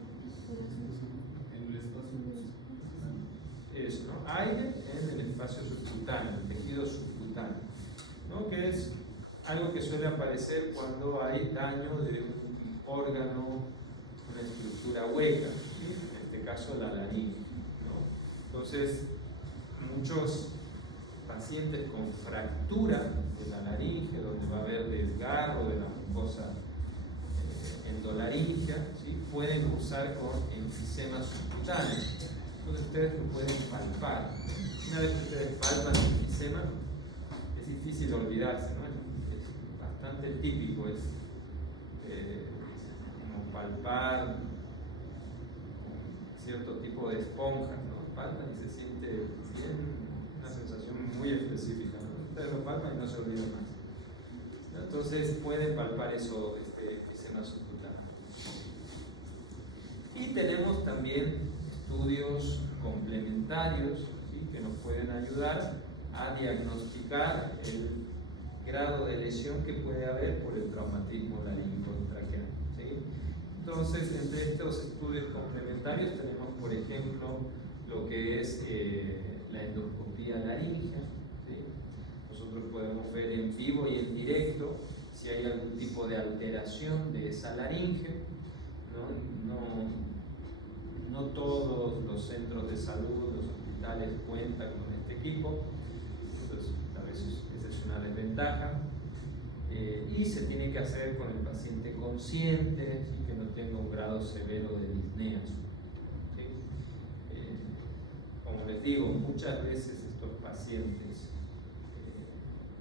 En el espacio. Eso, ¿no? Aire en el espacio subcutáneo, el tejido subcutáneo, ¿no? Que es algo que suele aparecer cuando hay daño de un órgano, una estructura hueca, ¿sí? En este caso la laringe, ¿no? Entonces, muchos pacientes con fractura de la laringe, donde va a haber desgarro de la mucosa endolaringea, ¿sí? Pueden cursar con enfisema subcutáneo. Entonces ustedes lo pueden palpar. Una vez que ustedes palpan el enfisema, es difícil olvidarse, ¿no? Es bastante típico, es como palpar con cierto tipo de esponja, ¿no? Palpa y se siente bien, una sensación muy específica, ¿no? Ustedes lo palpan y no se olvidan más. Entonces pueden palpar eso, ese maso cutáneo. Y tenemos también estudios complementarios, ¿sí?, que nos pueden ayudar a diagnosticar el grado de lesión que puede haber por el traumatismo laringotraqueal, ¿sí? Entonces, entre estos estudios complementarios tenemos, por ejemplo, lo que es la endoscopía laríngea, ¿sí? Nosotros podemos ver en vivo y en directo si hay algún tipo de alteración de esa laringe, no todos los centros de salud, los hospitales cuentan con este equipo, entonces a veces esa es una desventaja, y se tiene que hacer con el paciente consciente, ¿sí?, que no tenga un grado severo de disnea. ¿Sí? Como les digo, muchas veces estos pacientes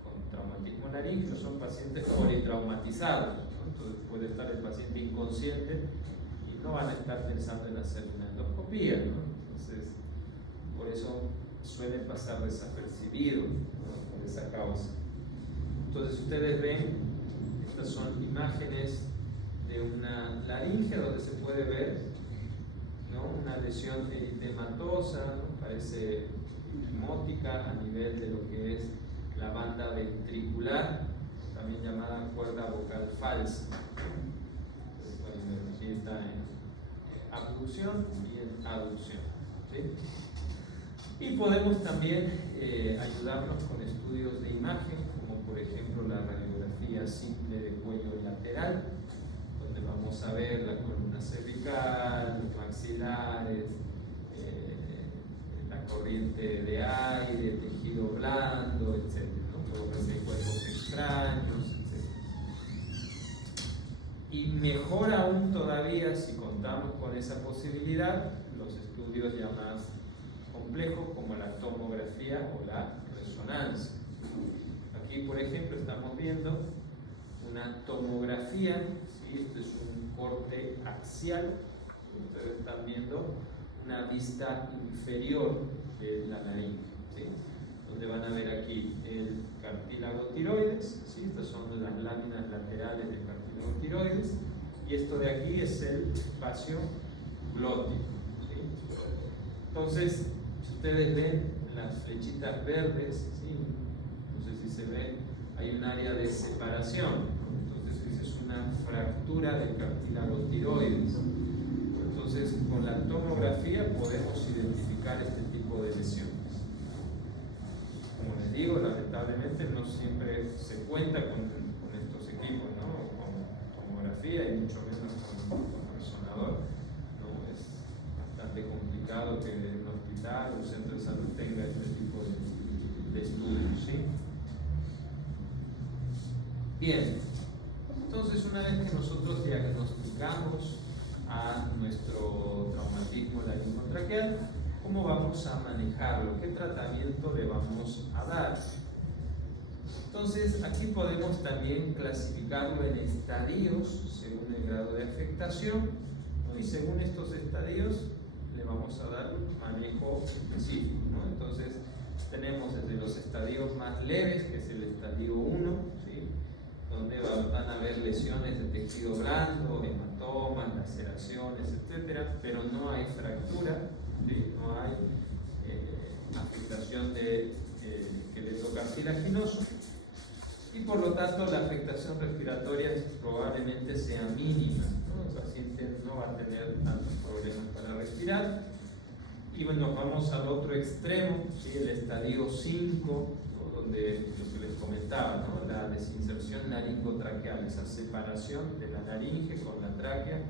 con traumatismo laríngeo son pacientes politraumatizados, ¿no? Entonces puede estar el paciente inconsciente y no van a estar pensando en hacer una endoscopía, ¿no? Entonces, por eso suelen pasar desapercibidos, ¿no?, por esa causa. Entonces ustedes ven, estas son imágenes de una laringe donde se puede ver, ¿no?, una lesión eritematosa, ¿no?, parece hipnótica a nivel de lo que es la banda ventricular, también llamada cuerda vocal falsa. Entonces, bueno, aquí está en abducción y en aducción, ¿sí? Y podemos también ayudarnos con estudios de imagen, como por ejemplo la radiografía simple de cuello lateral, donde vamos a ver la columna cervical, los maxilares, la corriente de aire, tejido blando, etc., ¿no? Podemos ver si hay cuerpos extraños, etc. Y mejor aún todavía, si contamos con esa posibilidad, los estudios ya más complejos como la tomografía o la resonancia. Aquí, por ejemplo, estamos viendo una tomografía, ¿sí? Este es un corte axial. Ustedes están viendo una vista inferior de la laringe, ¿sí?, donde van a ver aquí el cartílago tiroides, ¿sí? Estas son las láminas laterales del cartílago tiroides, y esto de aquí es el espacio glótico, ¿sí? Entonces, si ustedes ven las flechitas verdes, ¿sí?, no sé si se ve, hay un área de separación, entonces esa es una fractura del cartílago tiroides. Entonces, con la tomografía podemos identificar este tipo de lesiones. Como les digo, lamentablemente no siempre se cuenta con estos equipos, ¿no?, con tomografía y mucho menos con resonador, ¿no? Es bastante complicado que un hospital o un centro de salud tenga este tipo de estudios, ¿sí? Bien, entonces una vez que nosotros diagnosticamos a nuestro traumatismo laringotraqueal, ¿cómo vamos a manejarlo? ¿Qué tratamiento le vamos a dar? Entonces, aquí podemos también clasificarlo en estadios según el grado de afectación, ¿no? Y según estos estadios le vamos a dar un manejo específico, ¿no? Entonces, tenemos desde los estadios más leves, que es el estadio 1, ¿sí?, donde van a haber lesiones de tejido blando, hematomas, laceraciones, etcétera, pero no hay fractura, ¿sí?, no hay afectación de esqueleto cartilaginoso, y por lo tanto la afectación respiratoria probablemente sea mínima, ¿no? El paciente no va a tener tantos problemas para respirar. Y bueno, nos vamos al otro extremo, ¿sí?, el estadio 5, ¿no?, donde lo que les comentaba, ¿no?, la desinserción laringotraqueal, esa separación de la laringe con la tráquea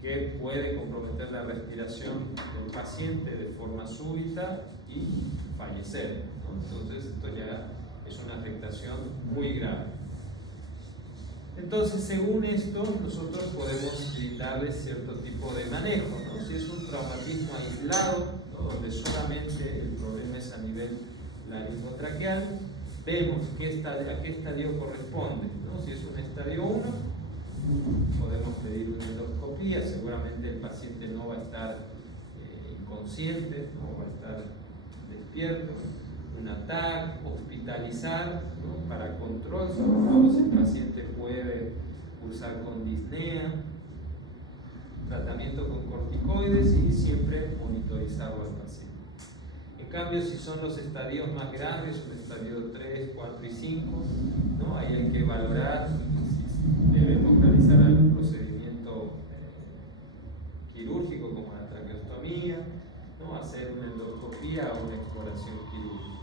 que puede comprometer la respiración del paciente de forma súbita y fallecer, ¿no? Entonces esto ya es una afectación muy grave. Entonces, según esto, nosotros podemos brindarle cierto tipo de manejo, ¿no? Si es un traumatismo aislado, ¿no?, donde solamente el problema es a nivel laringotraqueal, vemos a qué estadio corresponde, ¿no? Si es un estadio 1, podemos pedir una endoscopía, seguramente el paciente no va a estar inconsciente, no va a estar despierto, un TAC, hospitalizar, ¿no? Para control, si el paciente puede cursar con disnea, tratamiento con corticoides y siempre monitorizarlo al paciente. En cambio, si son los estadios más graves, un estadio 3, 4 y 5, ¿no? Ahí hay que valorar si debemos realizar algún procedimiento quirúrgico como la traqueostomía, ¿no? Hacer una endoscopía o una exploración quirúrgica.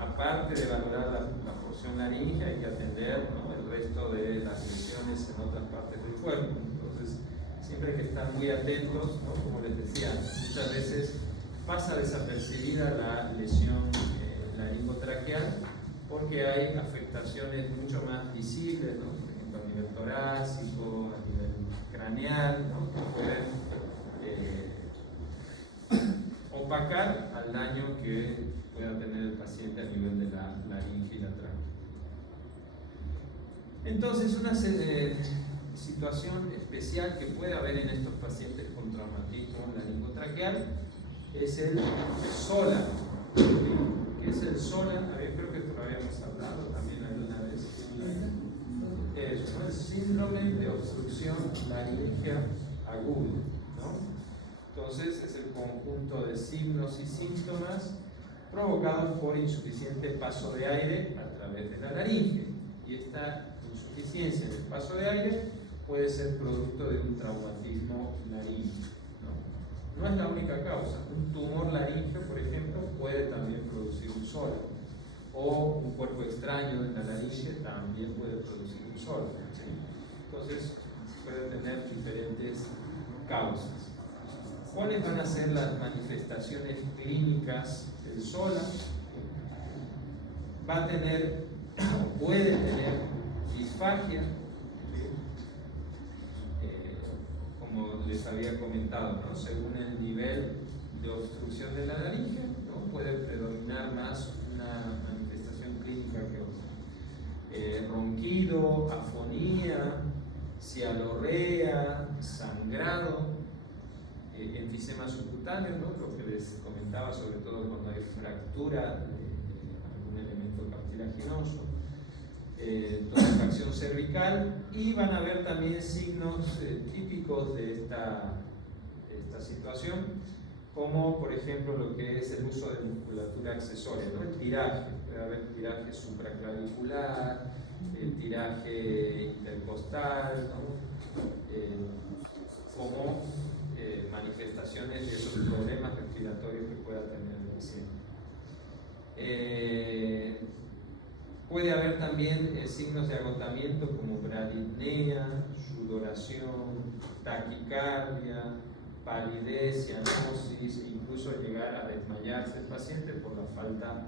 Aparte de valorar la porción laríngea, hay que atender, ¿no? El resto de las lesiones en otras partes del cuerpo. Entonces, siempre hay que estar muy atentos, ¿no? Como les decía, muchas veces pasa desapercibida la lesión laringotraqueal porque hay afectaciones mucho más visibles, ¿no? Por ejemplo, a nivel torácico, a nivel craneal, ¿no? Que pueden opacar al daño que pueda tener el paciente a nivel de la laringe y la tráquea. Entonces, una situación especial que puede haber en estos pacientes con traumatismo laringotraqueal es el SOLA. ¿Qué es el SOLA? Creo que esto lo habíamos hablado también alguna vez. Es el síndrome de obstrucción laringea aguda, ¿no? Entonces, es el conjunto de signos y síntomas provocados por insuficiente paso de aire a través de la laringe. Y esta insuficiencia del paso de aire puede ser producto de un traumatismo laríngeo, ¿no? No es la única causa. Un tumor laríngeo, por ejemplo, puede también producir un SOLA. O un cuerpo extraño en la laringe también puede producir un SOLA, ¿sí? Entonces, puede tener diferentes causas. ¿Cuáles van a ser las manifestaciones clínicas del SOLA? Va a tener, o puede tener, disfagia, ¿sí? Como les había comentado, ¿no? Según el nivel de obstrucción de la laringe, ¿no? Puede predominar más una manifestación clínica que otra. Ronquido, afonía, cialorrea, sangrado, enfisema subcutáneo, ¿no? Lo que les comentaba, sobre todo cuando hay fractura de algún elemento cartilaginoso, torrefacción cervical, y van a haber también signos típicos de esta situación, como por ejemplo lo que es el uso de musculatura accesoria, ¿no? El tiraje, puede haber tiraje supraclavicular, el tiraje intercostal, ¿no? Como manifestaciones de esos problemas respiratorios que pueda tener el paciente. Puede haber también signos de agotamiento como bradipnea, sudoración, taquicardia, palidez, cianosis, e incluso llegar a desmayarse el paciente por la falta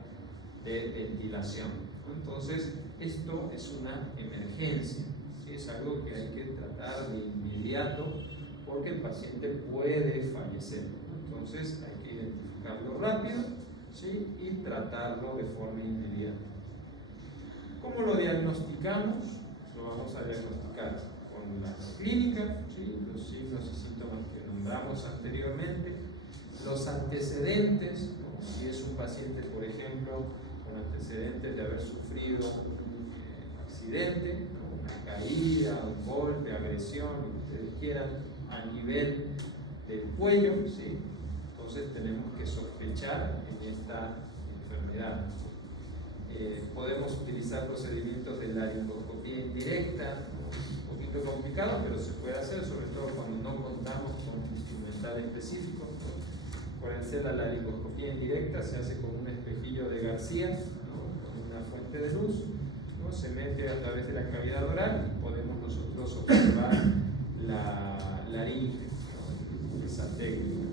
de ventilación. Entonces, esto es una emergencia, ¿sí? Es algo que hay que tratar de inmediato porque el paciente puede fallecer. Entonces hay que identificarlo rápido, ¿sí? Y tratarlo de forma inmediata. ¿Cómo lo diagnosticamos? Lo vamos a diagnosticar con la clínica, ¿sí? Los signos y síntomas que nombramos anteriormente, los antecedentes, ¿no? Si es un paciente, por ejemplo, con antecedentes de haber sufrido un accidente, ¿no? Una caída, un golpe, agresión, lo que ustedes quieran, a nivel del cuello, ¿sí? Entonces tenemos que sospechar en esta enfermedad. Podemos utilizar procedimientos de laringoscopía indirecta, un poquito complicado, pero se puede hacer, sobre todo cuando no contamos con un instrumental específico. Puede ser la laringoscopía indirecta, se hace con un espejillo de García, ¿no? Con una fuente de luz, ¿no? Se mete a través de la cavidad oral y podemos nosotros observar la laringe, ¿no? Esa técnica.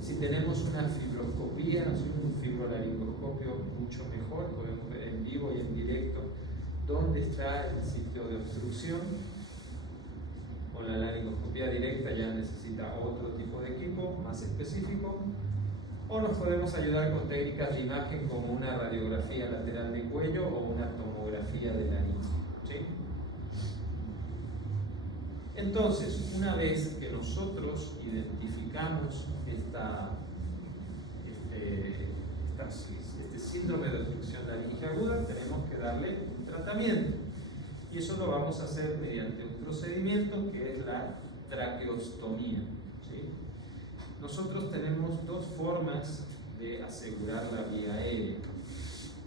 Si tenemos una fibroscopía, un fibrolaringoscopio, mucho mejor, podemos ver en vivo y en directo dónde está el sitio de obstrucción. Con la laringoscopía directa ya necesita otro tipo de equipo más específico, o nos podemos ayudar con técnicas de imagen como una radiografía lateral de cuello o una tomografía de laringe, ¿sí? Entonces, una vez que nosotros identificamos este síndrome de obstrucción laríngea aguda, tenemos que darle un tratamiento. Y eso lo vamos a hacer mediante un procedimiento que es la traqueostomía, ¿sí? Nosotros tenemos dos formas de asegurar la vía aérea,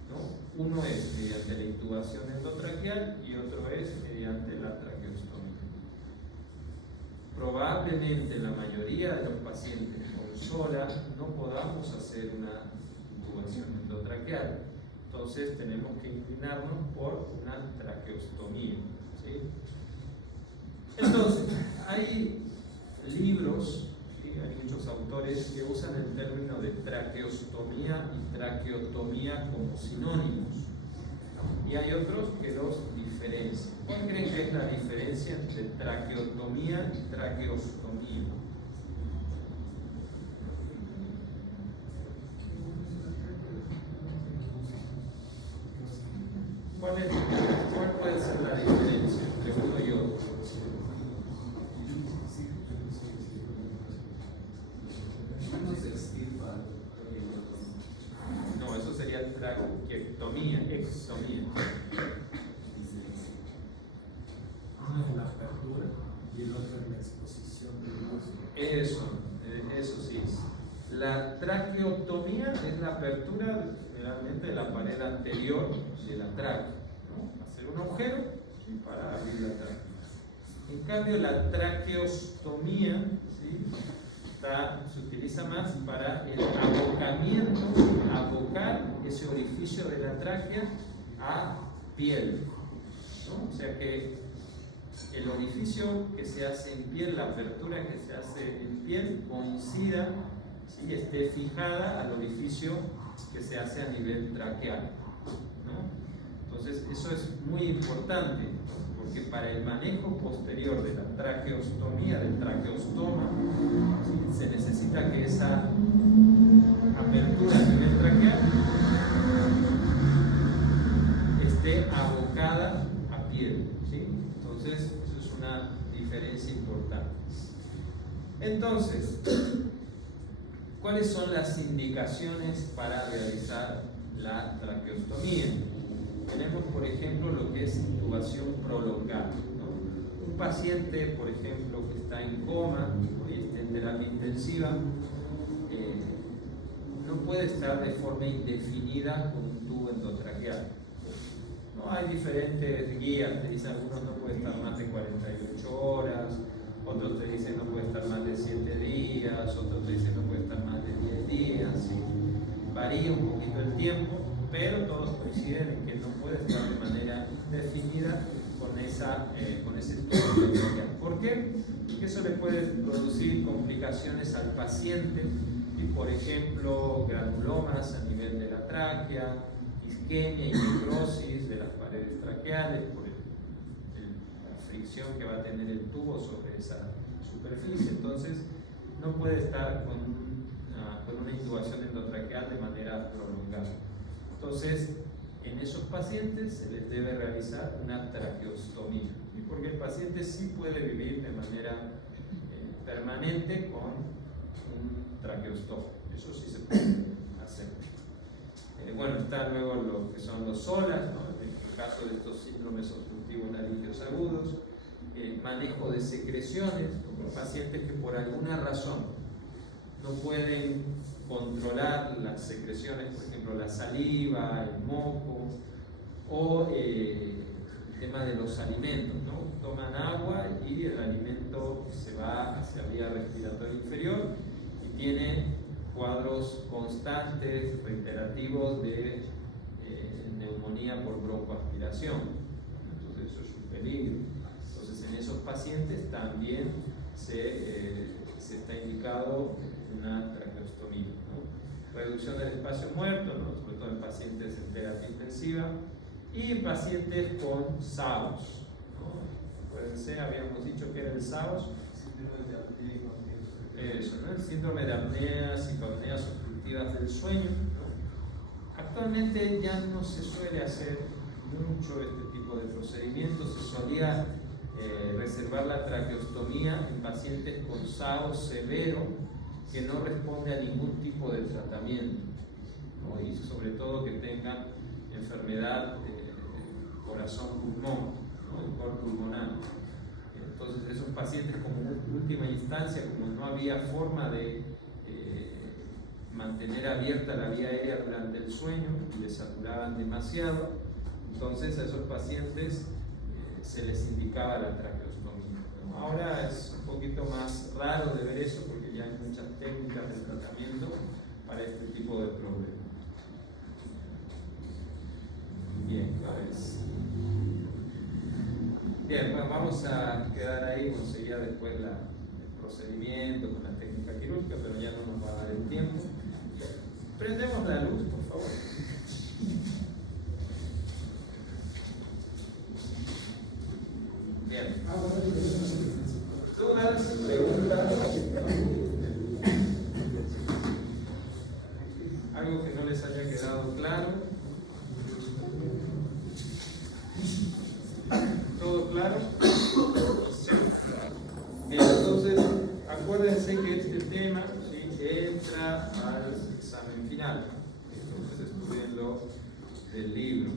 ¿no? Uno es mediante la intubación endotraqueal y otro es mediante la traqueostomía. Probablemente la mayoría de los pacientes con SOLA no podamos hacer una intubación endotraqueal. Entonces tenemos que inclinarnos por una traqueostomía, ¿sí? Entonces, hay libros, ¿sí? Hay muchos autores que usan el término de traqueostomía y traqueotomía como sinónimos, ¿no? Y hay otros que los diferencian. ¿Cuál creen que es la diferencia entre traqueotomía y traqueostomía? ¿Cuál puede ser la diferencia entre uno y otro? No, eso sería traqueotomía, extomía. Uno es la apertura y el otro es la exposición del hueso. Eso sí. La traqueotomía es la apertura generalmente de la pared anterior de la tráquea, ¿no? Hacer un agujero, ¿sí? Para abrir la tráquea. En cambio, la traqueostomía, ¿sí? Se utiliza más para el abocamiento, abocar ese orificio de la tráquea a piel, ¿no? O sea que el orificio que se hace en piel, la apertura que se hace en piel, coincida, ¿sí? Esté fijada al orificio que se hace a nivel traqueal, ¿no? Entonces eso es muy importante, ¿no? Porque para el manejo posterior de la traqueostomía, del traqueostoma, ¿sí? Se necesita que esa apertura a nivel traqueal esté abocada a piel, ¿sí? Entonces eso es una diferencia importante. Entonces, ¿cuáles son las indicaciones para realizar la traqueostomía? Tenemos, por ejemplo, lo que es intubación prolongada, ¿no? Un paciente, por ejemplo, que está en coma y está en terapia intensiva, no puede estar de forma indefinida con un tubo endotraqueal. No, hay diferentes guías, te dicen algunos no puede estar más de 48 horas, otros te dicen no puede estar más de 7 días, otros te dicen no puede estar más de 10 días, ¿sí? Varía un poquito el tiempo, pero todos coinciden en que no puede estar de manera indefinida con ese tubo endotraqueal. ¿Por qué? Porque eso le puede producir complicaciones al paciente, y por ejemplo granulomas a nivel de la tráquea, isquemia y necrosis de las paredes traqueales por la fricción que va a tener el tubo sobre esa superficie. Entonces, no puede estar con una intubación endotraqueal de manera prolongada. Entonces, en esos pacientes se les debe realizar una traqueostomía, ¿sí? Porque el paciente sí puede vivir de manera permanente con un traqueostomo. Eso sí se puede hacer. Bueno, están luego lo que son los SOLAS, ¿no? En el caso de estos síndromes obstructivos laringeos agudos, manejo de secreciones, los pacientes que por alguna razón no pueden controlar las secreciones, por ejemplo la saliva, el moco o el tema de los alimentos, ¿no? Toman agua y el alimento se va hacia la vía respiratoria inferior y tiene cuadros constantes, reiterativos de neumonía por broncoaspiración. Entonces eso es un peligro. Entonces en esos pacientes también se está indicado una traqueostomía, ¿no? Reducción del espacio muerto, ¿no? Sobre todo en pacientes en terapia intensiva y en pacientes con SAOS, ¿no? Acuérdense, habíamos dicho que era el SAOS. Eso, ¿no? El síndrome de apneas y apneas obstructivas del sueño, ¿no? Actualmente ya no se suele hacer mucho este tipo de procedimientos. Se solía reservar la traqueostomía en pacientes con SAOS severo que no responde a ningún tipo de tratamiento, ¿no? Y sobre todo que tengan enfermedad corazón-pulmón, ¿no? El cor pulmonar. Entonces esos pacientes como última instancia, como no había forma de mantener abierta la vía aérea durante el sueño y les saturaban demasiado, entonces a esos pacientes se les indicaba la traqueostomía, ¿no? Ahora es un poquito más raro de ver eso porque ya hay muchas técnicas de tratamiento para este tipo de problemas. Bien, bien, bueno, vamos a quedar ahí, bueno, seguirá después el procedimiento con la técnica quirúrgica, pero ya no nos va a dar el tiempo. Prendemos la luz, por favor. Bien. ¿Dudas? ¿Preguntas? ¿Algo que no les haya quedado claro? ¿Todo claro? Sí. Bien, entonces acuérdense que este tema, ¿sí?, entra al examen final. Entonces estudienlo del libro.